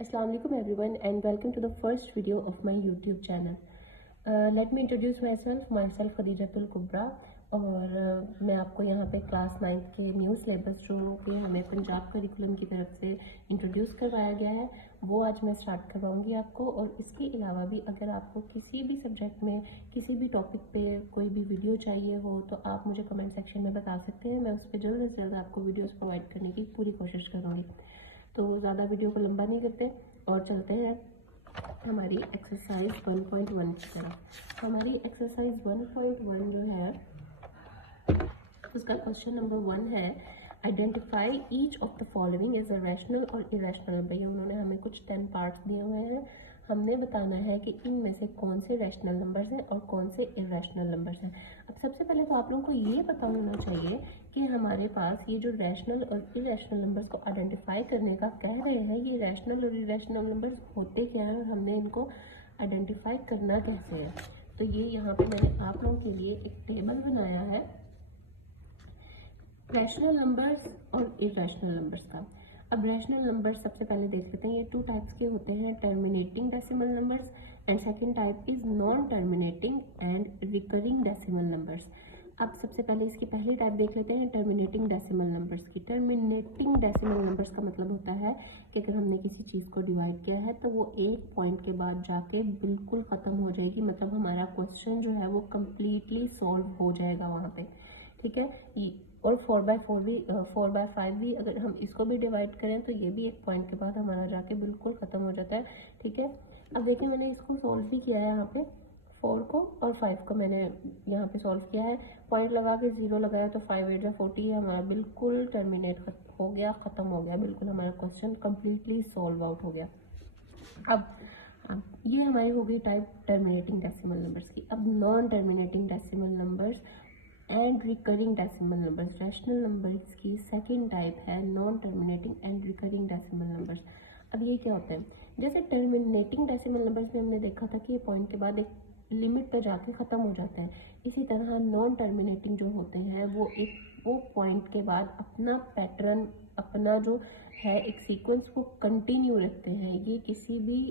Assalamualaikum everyone and welcome to the first video of my YouTube channel. Let me introduce myself Khadijatul कुबरा और मैं आपको यहाँ पे class 9th के न्यू सिलेबस जो कि हमें पंजाब करिकुलम की तरफ से इंट्रोड्यूस करवाया गया है वो आज मैं स्टार्ट करवाऊँगी आपको। और इसके अलावा भी अगर आपको किसी भी सब्जेक्ट में किसी भी टॉपिक पे कोई भी वीडियो चाहिए हो तो आप मुझे कमेंट सेक्शन में बता सकते हैं। मैं उस पर जल्द से जल्द आपको वीडियोज़ प्रोवाइड करने की पूरी कोशिश करूँगी। तो ज़्यादा वीडियो को लंबा नहीं करते और चलते हैं हमारी एक्सरसाइज 1.1 की तरफ। हमारी एक्सरसाइज 1.1 जो है उसका क्वेश्चन नंबर 1 है identify each of the following as a rational और इरेशनल। भैया उन्होंने हमें कुछ 10 पार्ट्स दिए हुए हैं, हमने बताना है कि इनमें से कौन से रैशनल नंबर्स हैं और कौन से इरेशनल नंबर्स हैं। अब सबसे पहले तो आप लोगों को ये पता होना चाहिए कि हमारे पास ये जो रैशनल और इरेशनल नंबर्स को आइडेंटिफाई करने का कह रहे हैं, ये रैशनल और इरेशनल नंबर्स होते क्या हैं और हमने इनको आइडेंटिफाई करना कैसे है। तो ये यहाँ पे मैंने आप लोगों के लिए एक टेबल बनाया है रैशनल नंबर्स और इरेशनल नंबर्स का। अब रैशनल नंबर्स सबसे पहले देख लेते हैं। ये 2 टाइप्स के होते हैं, terminating decimal numbers and second type is non terminating and recurring decimal numbers. अब सबसे पहले इसकी पहली टाइप देख लेते हैं, टर्मिनेटिंग डेसिमल नंबर्स की। टर्मिनेटिंग डेसिमल नंबर्स का मतलब होता है कि अगर हमने किसी चीज़ को डिवाइड किया है तो वो एक पॉइंट के बाद जाके बिल्कुल ख़त्म हो जाएगी, मतलब हमारा क्वेश्चन जो है वो कम्प्लीटली सॉल्व हो जाएगा वहाँ पे, ठीक है। और 4/5 भी अगर हम इसको भी डिवाइड करें तो ये भी एक पॉइंट के बाद हमारा जाके बिल्कुल ख़त्म हो जाता है, ठीक है। अब देखिए मैंने इसको सॉल्व भी किया है, यहाँ पे 4 को और 5 को मैंने यहाँ पे सॉल्व किया है। पॉइंट लगा के 0 लगाया तो 5 8 40 हमारा बिल्कुल टर्मिनेट हो गया, ख़त्म हो गया, बिल्कुल हमारा क्वेश्चन कम्प्लीटली सॉल्व आउट हो गया। अब ये हमारी हो गई टाइप टर्मिनेटिंग डेसिमल नंबर्स की। अब non terminating decimal numbers and recurring decimal numbers, rational numbers की सेकंड टाइप है non terminating and recurring decimal numbers. अब ये क्या होता है, जैसे टर्मिनेटिंग डेसिमल नंबर्स में हमने देखा था कि ये पॉइंट के बाद एक लिमिट पर जाके ख़त्म हो जाता है, इसी तरह नॉन टर्मिनेटिंग जो होते हैं वो पॉइंट के बाद अपना पैटर्न, अपना जो है एक सीक्वेंस को कंटिन्यू रखते हैं। ये किसी भी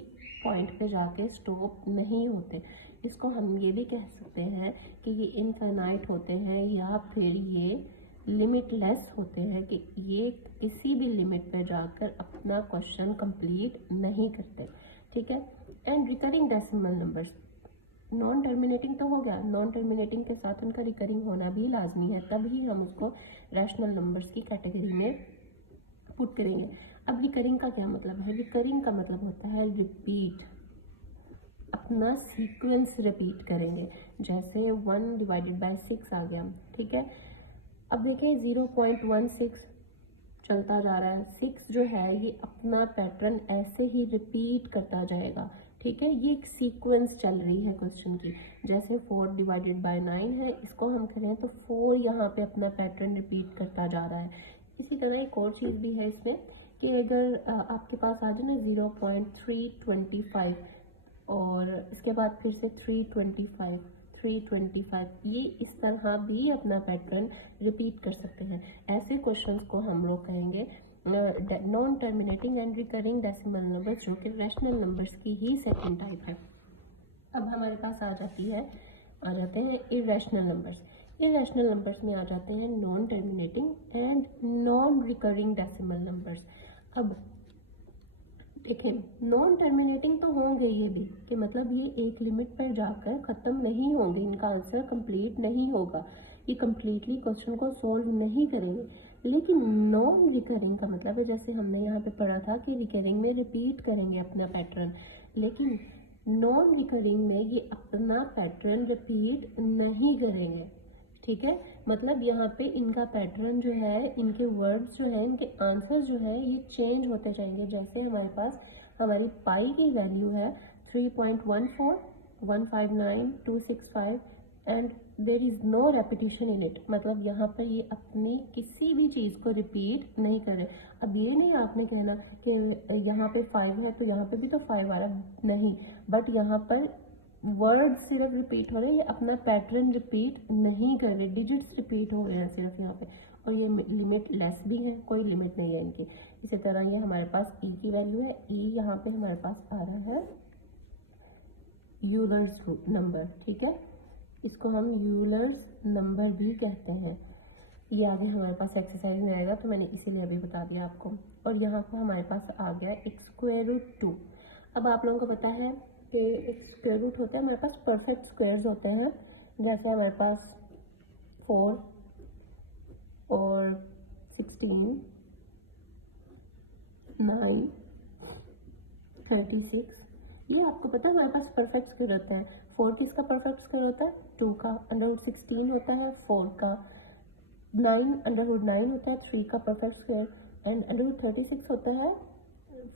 पॉइंट पे जाके स्टॉप नहीं होते। इसको हम ये भी कह सकते हैं कि ये इनफाइनाइट होते हैं या फिर ये लिमिटलेस होते हैं, कि ये किसी भी लिमिट पे जाकर अपना क्वेश्चन कंप्लीट नहीं करते, ठीक है। And recurring decimal numbers, non terminating तो हो गया, नॉन टर्मिनेटिंग के साथ उनका रिकरिंग होना भी लाजमी है, तभी हम उसको रैशनल नंबर्स की कैटेगरी में पुट करेंगे। अब रिकरिंग का क्या मतलब है, रिकरिंग का मतलब होता है रिपीट, अपना सीक्वेंस रिपीट करेंगे। जैसे 1/6 आ गया, ठीक है। अब देखिए 0.16 चलता जा रहा है, 6 जो है ये अपना पैटर्न ऐसे ही रिपीट करता जाएगा, ठीक है। ये एक सीक्वेंस चल रही है क्वेश्चन की। जैसे 4/9 है, इसको हम करें तो 4 यहाँ पे अपना पैटर्न रिपीट करता जा रहा है। इसी तरह एक और चीज़ भी है इसमें कि अगर आपके पास आ जाए ना 0.325 और इसके बाद फिर से 325, ये इस तरह भी अपना पैटर्न रिपीट कर सकते हैं। ऐसे क्वेश्चंस को हम लोग कहेंगे non terminating and recurring decimal numbers, जो कि रैशनल नंबर्स की ही सेकंड टाइप है। अब हमारे पास आ जाते हैं इरेशनल नंबर्स। इरेशनल नंबर्स में आ जाते हैं non terminating and non recurring decimal numbers. अब देखें नॉन टर्मिनेटिंग तो होंगे ये भी, कि मतलब ये एक लिमिट पर जाकर ख़त्म नहीं होंगे, इनका आंसर कंप्लीट नहीं होगा, ये कम्प्लीटली क्वेश्चन को सॉल्व नहीं करेंगे। लेकिन नॉन रिकरिंग का मतलब है, जैसे हमने यहाँ पे पढ़ा था कि रिकरिंग में रिपीट करेंगे अपना पैटर्न, लेकिन नॉन रिकरिंग में ये अपना पैटर्न रिपीट नहीं करेंगे, ठीक है। मतलब यहाँ पे इनका पैटर्न जो है, इनके वर्ड्स जो है, इनके आंसर जो है ये चेंज होते जाएंगे। जैसे हमारे पास हमारी पाई की वैल्यू है 3.14, 159, 265 and there is no repetition in it, मतलब यहाँ पर ये अपनी किसी भी चीज़ को रिपीट नहीं कर रहे। अब ये नहीं आपने कहना कि यहाँ पे 5 है तो यहाँ पे भी तो 5 आ रहा, नहीं, बट यहाँ पर वर्ड सिर्फ रिपीट हो रहे हैं, ये अपना पैटर्न रिपीट नहीं कर रहे, डिजिट्स रिपीट हो रहे हैं सिर्फ यहाँ पे। और ये लिमिट लेस भी है, कोई लिमिट नहीं है इनकी। इसी तरह ये हमारे पास ई की वैल्यू है, ई यहाँ पे हमारे पास आ रहा है यूलर्स नंबर, ठीक है, इसको हम यूलर्स नंबर भी कहते हैं। ये आगे हमारे पास एक्सरसाइज में आएगा, तो मैंने इसीलिए अभी बता दिया आपको। और यहाँ पर हमारे पास आ गया एक स्क्वायर रूट 2। अब आप लोगों को पता है कि एक स्क्वायर रूट होता है, हमारे पास परफेक्ट स्क्वायर्स होते हैं, जैसे हमारे पास 4 और 16, 9, 36, ये आपको पता है हमारे पास परफेक्ट स्क्वायर होता है। 4 किसका परफेक्ट स्क्वायर होता है? 2 का। अंडर 16 होता है 4 का। 9 अंडर 9 होता है 3 का परफेक्ट स्क्वायर, एंड अंडर 36 होता है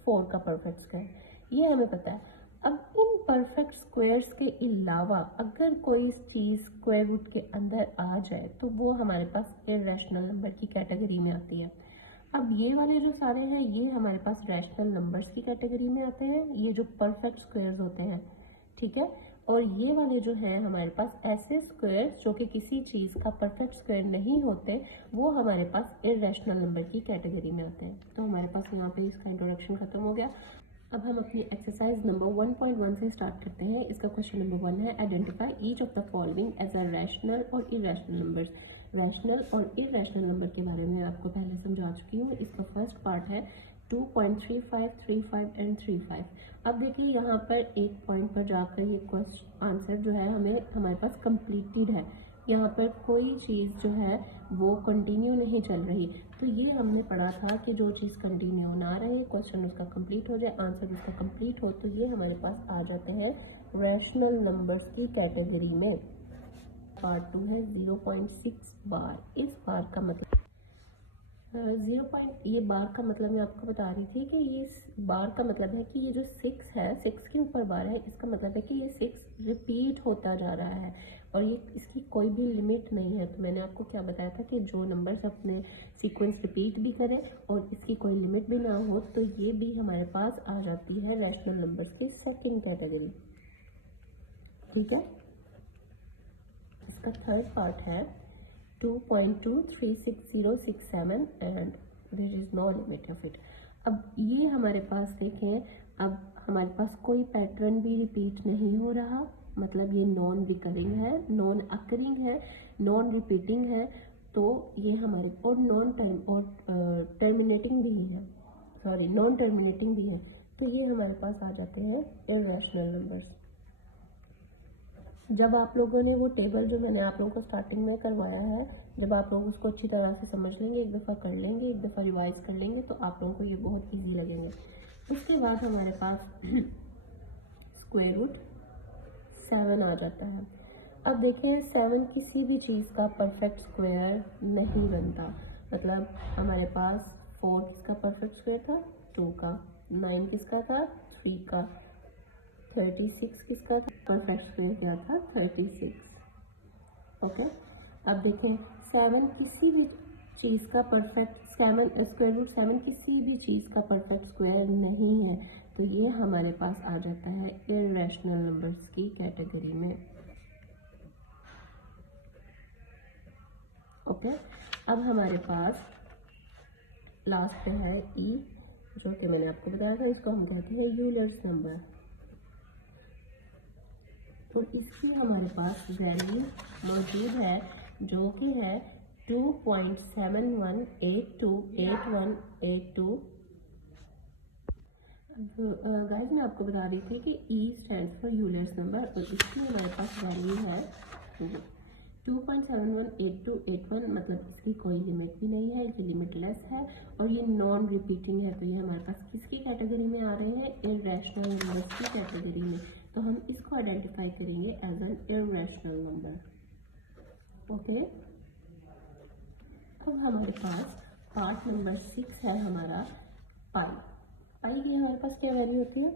4 का परफेक्ट स्क्वायर। ये हमें पता है। अब इन परफेक्ट स्क्वायर्स के अलावा अगर कोई चीज़ स्क्वायर रूट के अंदर आ जाए तो वो हमारे पास इर्रेशनल नंबर की कैटेगरी में आती है। अब ये वाले जो सारे हैं ये हमारे पास रैशनल नंबर्स की कैटेगरी में आते हैं, ये जो परफेक्ट स्क्वायर्स होते हैं, ठीक है। और ये वाले जो हैं हमारे पास ऐसे स्क्वायर्स जो कि किसी चीज़ का परफेक्ट स्क्वायर नहीं होते, वो हमारे पास इर्रेशनल नंबर की कैटेगरी में आते हैं। तो हमारे पास यहाँ पे इसका इंट्रोडक्शन खत्म हो गया। अब हम अपनी एक्सरसाइज नंबर 1.1 से स्टार्ट करते हैं। इसका क्वेश्चन नंबर 1 है, identify each of the following as a rational और इरेशनल नंबर्स। रैशनल और इरेशनल नंबर के बारे में आपको पहले समझा चुकी हूँ। इसका फर्स्ट पार्ट है 2.35, 35 एंड 35। अब देखिए यहाँ पर एक पॉइंट पर जाकर ये क्वेश्चन आंसर जो है हमें हमारे पास कंप्लीटेड है। यहाँ पर कोई चीज़ जो है वो कंटिन्यू नहीं चल रही। तो ये हमने पढ़ा था कि जो चीज़ कंटिन्यू ना रहे, क्वेश्चन उसका कंप्लीट हो जाए, आंसर उसका कंप्लीट हो, तो ये हमारे पास आ जाते हैं रैशनल नंबर्स की कैटेगरी में। पार्ट 2 है 0.6 बार। इस बार का मतलब 0. ये बार का मतलब मैं आपको बता रही थी कि ये बार का मतलब है कि ये जो 6 है, 6 के ऊपर बार है, इसका मतलब है कि ये 6 रिपीट होता जा रहा है और ये इसकी कोई भी लिमिट नहीं है। तो मैंने आपको क्या बताया था कि जो नंबर्स अपने सीक्वेंस रिपीट भी करें और इसकी कोई लिमिट भी ना हो, तो ये भी हमारे पास आ जाती है रैशनल नंबर्स की सेकंड कैटेगरी, ठीक है। इसका थर्ड पार्ट है 2.23667 and there is no limit of it. अब ये हमारे पास देखें, अब हमारे पास कोई पैटर्न भी रिपीट नहीं हो रहा, मतलब ये नॉन रिकरिंग है, नॉन अकरिंग है, नॉन रिपीटिंग है, तो ये हमारे और नॉन टर्मिनेटिंग भी है, सॉरी नॉन टर्मिनेटिंग भी है, तो ये हमारे पास आ जाते हैं इर्रेशनल नंबर्स। जब आप लोगों ने वो टेबल जो मैंने आप लोगों को स्टार्टिंग में करवाया है, जब आप लोग उसको अच्छी तरह से समझ लेंगे, एक दफ़ा कर लेंगे, एक दफ़ा रिवाइज कर लेंगे, तो आप लोगों को ये बहुत इजी लगेंगे। उसके बाद हमारे पास स्क्वायर रूट 7 आ जाता है। अब देखें 7 किसी भी चीज़ का परफेक्ट स्क्वायर नहीं बनता, मतलब हमारे पास 4 किसका परफेक्ट स्क्वायर था? 2 का। 9 किसका था? 3 का। 36 किसका था? परफेक्ट स्क्वायर क्या था? 36, ओके। अब देखें 7 किसी भी चीज़ का परफेक्ट स्क्वायर रूट 7 किसी भी चीज़ का परफेक्ट स्क्वायर नहीं है, तो ये हमारे पास आ जाता है इर्रेशनल नंबर्स की कैटेगरी में, ओके। अब हमारे पास लास्ट पे है ई, जो कि मैंने आपको बताया था, इसको हम कहते हैं यूलर्स नंबर। तो इसकी हमारे पास वैल्यू मौजूद है जो कि है 2.71828182। गाइस मैं आपको बता रही थी कि E stands for Euler's number और इसकी हमारे पास वैल्यू है 2.718281, मतलब इसकी कोई लिमिट भी नहीं है, ये लिमिटलेस है और ये नॉन रिपीटिंग है। तो ये हमारे पास किसकी कैटेगरी में आ रहे हैं? इर्रेशनल नंबर्स की कैटेगरी में। तो हम इसको आइडेंटिफाई करेंगे as an irrational number, okay. अब हमारे पास पार्ट नंबर 6 है हमारा पाई। पाई की हमारे पास क्या वैल्यू होती है?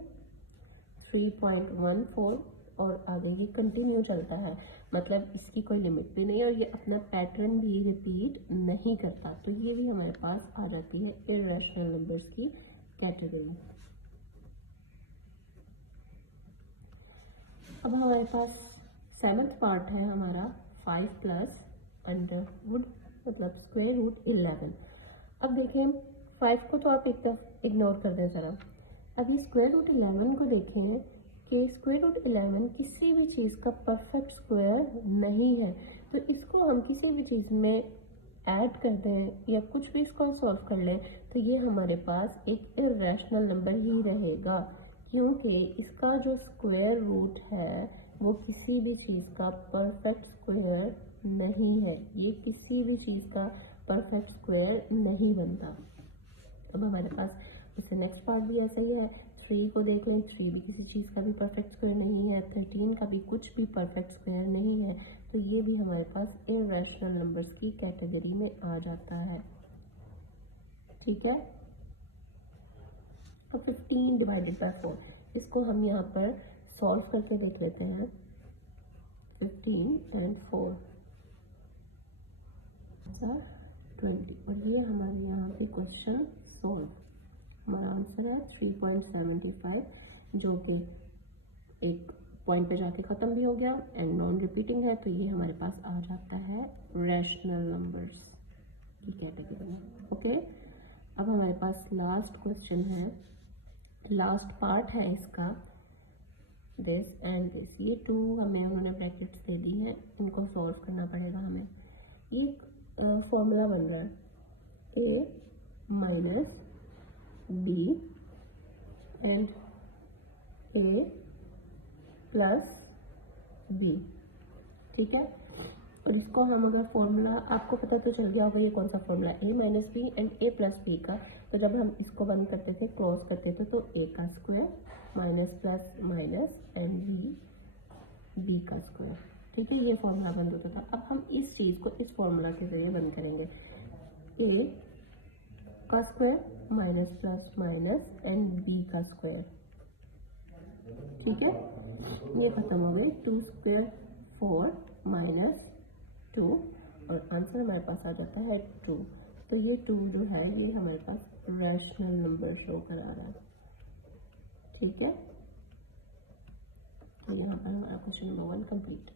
3.14 और आगे ये कंटिन्यू चलता है, मतलब इसकी कोई लिमिट भी नहीं है और ये अपना पैटर्न भी रिपीट नहीं करता, तो ये भी हमारे पास आ जाती है इर्रेशनल नंबर्स की कैटेगरी। अब हमारे पास 7th पार्ट है हमारा 5 प्लस अंडर वुड मतलब स्क्वायर रूट 11। अब देखें 5 को तो आप एक तरफ इग्नोर कर दें ज़रा। अभी स्क्वायर रूट 11 को देखें कि स्क्वायर रूट 11 किसी भी चीज़ का परफेक्ट स्क्वायर नहीं है, तो इसको हम किसी भी चीज़ में ऐड कर दें या कुछ भी इसको सॉल्व कर लें तो ये हमारे पास एक इरेशनल नंबर ही रहेगा, क्योंकि इसका जो स्क्वायर रूट है वो किसी भी चीज़ का परफेक्ट स्क्वायर नहीं है, ये किसी भी चीज़ का परफेक्ट स्क्वायर नहीं बनता। अब हमारे पास इससे नेक्स्ट पार्ट भी ऐसा ही है। 3 को देख लें, 3 भी किसी चीज़ का भी परफेक्ट स्क्वायर नहीं है, 13 का भी कुछ भी परफेक्ट स्क्वायर नहीं है, तो ये भी हमारे पास इरेशनल नंबर्स की कैटेगरी में आ जाता है। ठीक है। अब 15 डिवाइडेड बाय 4, इसको हम यहाँ पर सॉल्व करके देख लेते हैं। 15 एंड 4 20, और ये हमारे यहाँ पे क्वेश्चन सॉल्व। हमारा आंसर है 3.75, जो कि एक पॉइंट पे जाके ख़त्म भी हो गया एंड नॉन रिपीटिंग है, तो ये हमारे पास आ जाता है रैशनल नंबर्स की कैटेगरी में। ओके, अब हमारे पास लास्ट क्वेश्चन है, लास्ट पार्ट है इसका, दिस एंड दिस। ये 2 हमें उन्होंने ब्रैकेट्स दे दी हैं, इनको सॉल्व करना पड़ेगा हमें। ये फॉर्मूला बन रहा है a minus b and a plus b, ठीक है। और इसको हम अगर फॉर्मूला, आपको पता तो चल गया होगा ये कौन सा formula, a minus b and a plus b का। तो जब हम इसको बंद करते थे, क्रॉस करते थे, तो a का square minus plus minus and b का स्क्वायर, ठीक है, ये फॉर्मूला बंद होता था। अब हम इस चीज़ को इस फॉर्मूला के जरिए बंद करेंगे, a का square minus plus minus and b का स्क्वायर, ठीक है। ये खत्म हो गई, 2 स्क्वायर 4 माइनस 2, और आंसर हमारे पास आ जाता है 2। तो ये 2 जो है ये हमारे पास रैशनल नंबर शो करा रहा है, ठीक है। तो यहाँ पर हमारा क्वेश्चन नंबर 1 कंप्लीट।